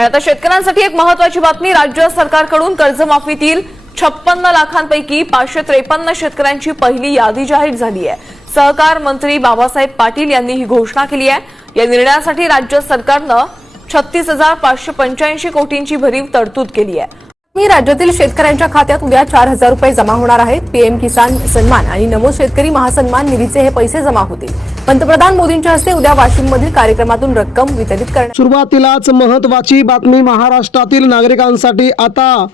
आणि आता शेतकऱ्यांसाठी एक महत्त्वाची बातमी। राज्य सरकारकडून कर्जमाफीतील 56 लाखांपैकी 553 शेतकऱ्यांची पहिली यादी जाहीर झाली आहे। सहकार मंत्री बाबासाहेब पाटील यांनी ही घोषणा केली आहे। या निर्णयासाठी राज्य सरकारने 36,585 कोटींची भरीव तरतूद केली आहे। राज्यातील शेतकऱ्यांच्या खात्यात उद्या 4,000 रुपये जमा होणार आहेत। पीएम किसान सन्मान आणि नमो शेतकरी महासन्मान निधीचे हे पैसे जमा होतील। पंतप्रधान मोदींच्या हस्ते उद्या वाशिममधील कार्यक्रमातून रक्कम वितरित करण्यात। सुरुवातीलाच महत्त्वाची बातमी महाराष्ट्रातील नागरिकांसाठी आता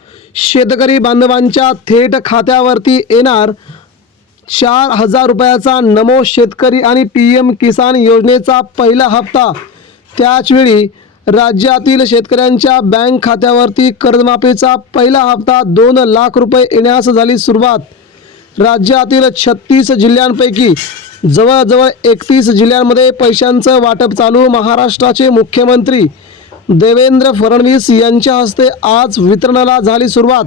शेतकरी बांधवांच्या थेट खात्यावरती येणार 4,000 रुपयाचा नमो शेतकरी आणि पीएम किसान योजनेचा पहिला हप्ता। त्याचवेळी राज्यातील शेतकऱ्यांच्या बँक खात्यावरती कर्जमाफीचा पहिला हप्ता 2 लाख रुपये येण्यास झाली सुरुवात। राज्यातील 36 जिल्ह्यांपैकी जवळजवळ 31 जिल्ह्यांमध्ये पैशांचं वाटप चालू। महाराष्ट्राचे मुख्यमंत्री देवेंद्र फडणवीस यांच्या हस्ते आज वितरणाला झाली सुरुवात।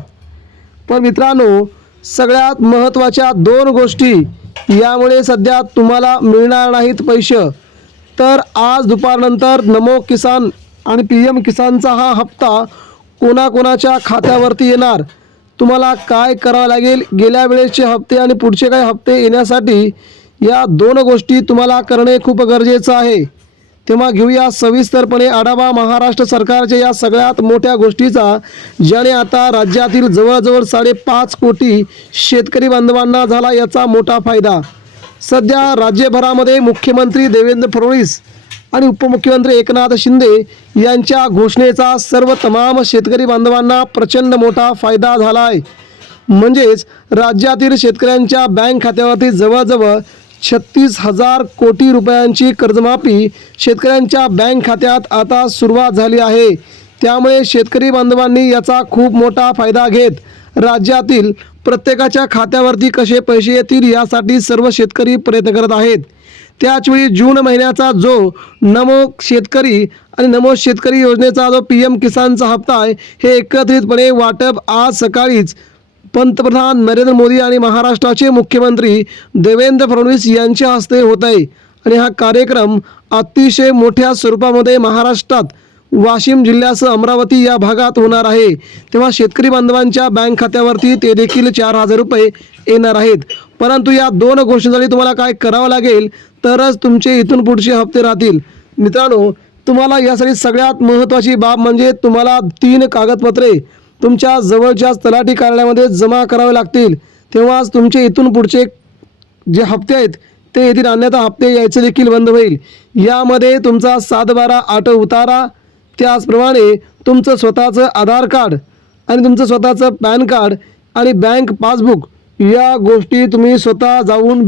पण मित्रांनो, सगळ्यात महत्त्वाच्या 2 गोष्टी यामुळे सध्या तुम्हाला मिळणार नाहीत पैसे। तर आज दुपारनंतर नमो किसान आणि पीएम किसानचा हा हप्ता कोणाकोणाच्या खात्यावरती येणार, तुम्हाला काय करावं लागेल, गेल्या वेळेसचे हप्ते आणि पुढचे काही हप्ते येण्यासाठी या 2 गोष्टी तुम्हाला करणे खूप गरजेचं आहे। तेव्हा घेऊया सविस्तरपणे आढावा महाराष्ट्र सरकारच्या या सगळ्यात मोठ्या गोष्टीचा, ज्याने आता राज्यातील जवळजवळ 5.5 कोटी शेतकरी बांधवांना झाला याचा मोठा फायदा। सध्या राज्यभरामध्ये मुख्यमंत्री देवेंद्र फडणवीस आणि उपमुख्यमंत्री एकनाथ शिंदे यांच्या घोषणेचा सर्व तमाम शेतकरी बांधवांना प्रचंड मोठा फायदा झाला आहे। म्हणजेच राज्यातील शेतकऱ्यांच्या बँक खात्यावरती जवळजवळ 36,000 कोटी रुपयांची कर्जमाफी शेतकऱ्यांच्या बँक खात्यात आता सुरुवात झाली आहे। त्यामुळे शेतकरी बांधवांनी याचा खूप मोठा फायदा घेत राज्यातील प्रत्येकाच्या खात्यावरती कसे पैसे येतील यासाठी सर्व शेतकरी प्रयत्न करत आहेत। त्याचवेळी जून महिन्याचा जो नमो शेतकरी आणि नमो शेतकरी योजनेचा जो पीएम किसानचा हप्ता आहे, हे एकत्रितपणे वाटप आज सकाळीच पंतप्रधान नरेंद्र मोदी आणि महाराष्ट्राचे मुख्यमंत्री देवेंद्र फडणवीस यांच्या हस्ते होत आहे। आणि हा कार्यक्रम अतिशय मोठ्या स्वरूपामध्ये महाराष्ट्रात वाशिम जिल्ह्यासह अमरावती या भागात होणार आहे। तेव्हा शेतकरी बांधवांच्या बँक खात्यावरती ते देखील 4,000 रुपये येणार आहेत। परंतु या 2 गोष्टींसाठी तुम्हाला काय करावं लागेल, तरच तुमचे इथून पुढचे हप्ते राहतील। मित्रांनो, तुम्हाला यासाठी सगळ्यात महत्त्वाची बाब म्हणजे तुम्हाला 3 कागदपत्रे तुमच्या जवळच्या तलाठी कार्यालयामध्ये जमा करावे लागतील। तेव्हाच तुमचे इथून पुढचे जे हप्ते आहेत ते येतील, अन्यथा हप्ते यायचे देखील बंद होईल। यामध्ये तुमचा 7/12 ऑटो उतारा, त्याचप्रमाणे तुमचं स्वतःचं आधार कार्ड आणि तुमचं स्वतःचं पॅन कार्ड आणि बँक पासबुक या गोष्टी तुम्ही स्वतः जाऊन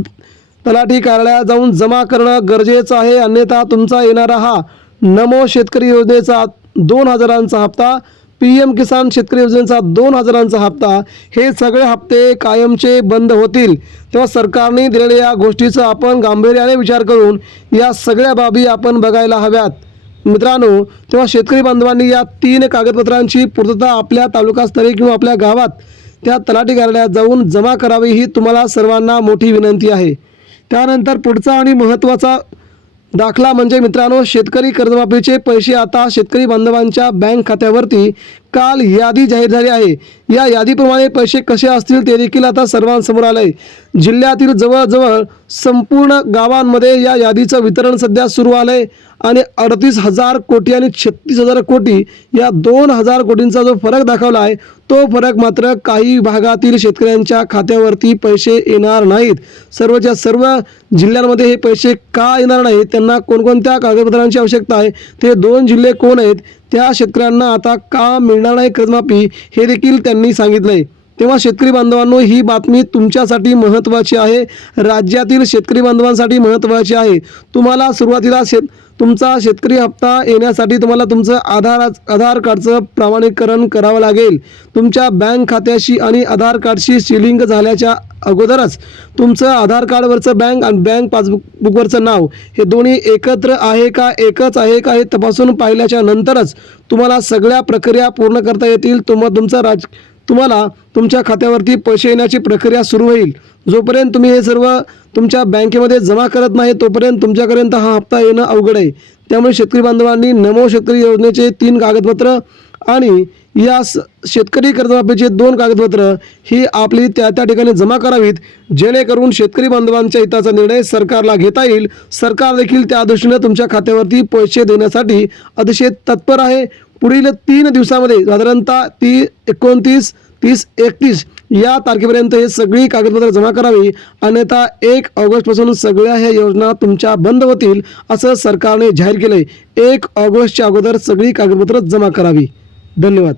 तलाठी कार्यालयात जाऊन जमा करणं गरजेचं आहे। अन्यथा तुमचा येणारा हा नमो शेतकरी योजनेचा 2,000चा हप्ता, पीएम किसान शेतकरी योजनेचा 2,000चा हप्ता, हे सगळे हप्ते कायमचे बंद होतील। तेव्हा सरकारने दिलेल्या या गोष्टीचा आपण गांभीर्याने विचार करून या सगळ्या बाबी आपण बघायला हव्यात। मित्रांनो, तेव्हा शेतकरी बांधवांनी या 3 कागदपत्रांची पूर्तता आपल्या तालुकास्तरीय किंवा आपल्या गावात त्या तलाठी कार्यालयात जाऊन जमा करावी, ही तुम्हाला सर्वांना मोठी विनंती आहे। त्यानंतर पुढचा आणि महत्त्वाचा दाखला म्हणजे मित्रांनो, शेतकरी कर्जमाफीचे पैसे आता शेतकरी बांधवांच्या बँक खात्यावरती काल यादी जाहीर झाली आहे। या यादीप्रमाणे पैसे कसे असतील ते देखील आता सर्वांसमोर आले आहे। जिल्ह्यातील जवळजवळ संपूर्ण गावांमध्ये या यादीचं वितरण सध्या सुरू आहे आणि 38,000 कोटी आणि 36,000 कोटी या 2,000 कोटींचा जो फरक दाखवला आहे, तो फरक मात्र काही भागातील शेतकऱ्यांच्या खात्यावरती पैसे येणार नाहीत। सर्वच्या सर्व जिल्ह्यांमध्ये हे पैसे का येणार नाहीत, त्यांना कोणकोणत्या कागदपत्रांची आवश्यकता आहे, ते 2 जिल्हे कोण आहेत, त्या शेतकऱ्यांना आता का मिळणार नाही कर्जमाफी, हे देखील त्यांनी सांगितलंय। तेव्हा शेतकरी बांधवांनो, ही बातमी तुमच्यासाठी महत्त्वाची आहे, राज्यातील शेतकरी बांधवांसाठी महत्त्वाची आहे। तुम्हाला सुरुवातीला तुमचा शेतकरी हप्ता येण्यासाठी तुम्हाला तुमचं आधार कार्डचं प्रमाणीकरण करावं लागेल। तुमच्या बँक खात्याशी आणि आधार कार्डशी लिंक झाल्याच्या अगोदरच तुमचं आधार कार्डवरचं बँक आणि बँक पासबुकवरचं नाव हे दोन्ही एकत्र आहे का, एकच आहे का, हे तपासून पाहिल्याच्या नंतरच तुम्हाला सगळ्या प्रक्रिया पूर्ण करता येतील। तुम्हाला तुमच्या खात्यावरती पैसे येण्याची प्रक्रिया सुरू होईल. जोपर्यंत तुम्ही हे सर्व तुमच्या बँकेमध्ये जमा करत नाही तोपर्यंत तुमच्यापर्यंत हा हप्ता येणं अवघड आहे. त्यामुळे शेतकरी बांधवांनी नमो शेतकरी योजनेचे 3 कागदपत्र आणि या शेतकरी कर्जमाफीचे 2 कागदपत्र ही आपली त्या ठिकाणी जमा करावीत, जेणेकरून शेतकरी बांधवांच्या हिताचा निर्णय सरकारला घेता येईल. सरकार देखील त्या दृष्टीने तुमच्या खात्यावरती पैसे देण्यासाठी अतिशय तत्पर आहे. पुढील 3 दिवसामध्ये साधारणतः 29, 30, 31 या तारखेपर्यंत हे सगळी कागदपत्र जमा करावी, अन्यथा 1 ऑगस्टपासून सगळ्या ह्या योजना तुमच्या बंद होतील असं सरकारने जाहीर केलंय. 1 ऑगस्टच्या अगोदर सगळी कागदपत्र जमा करावी. धन्यवाद.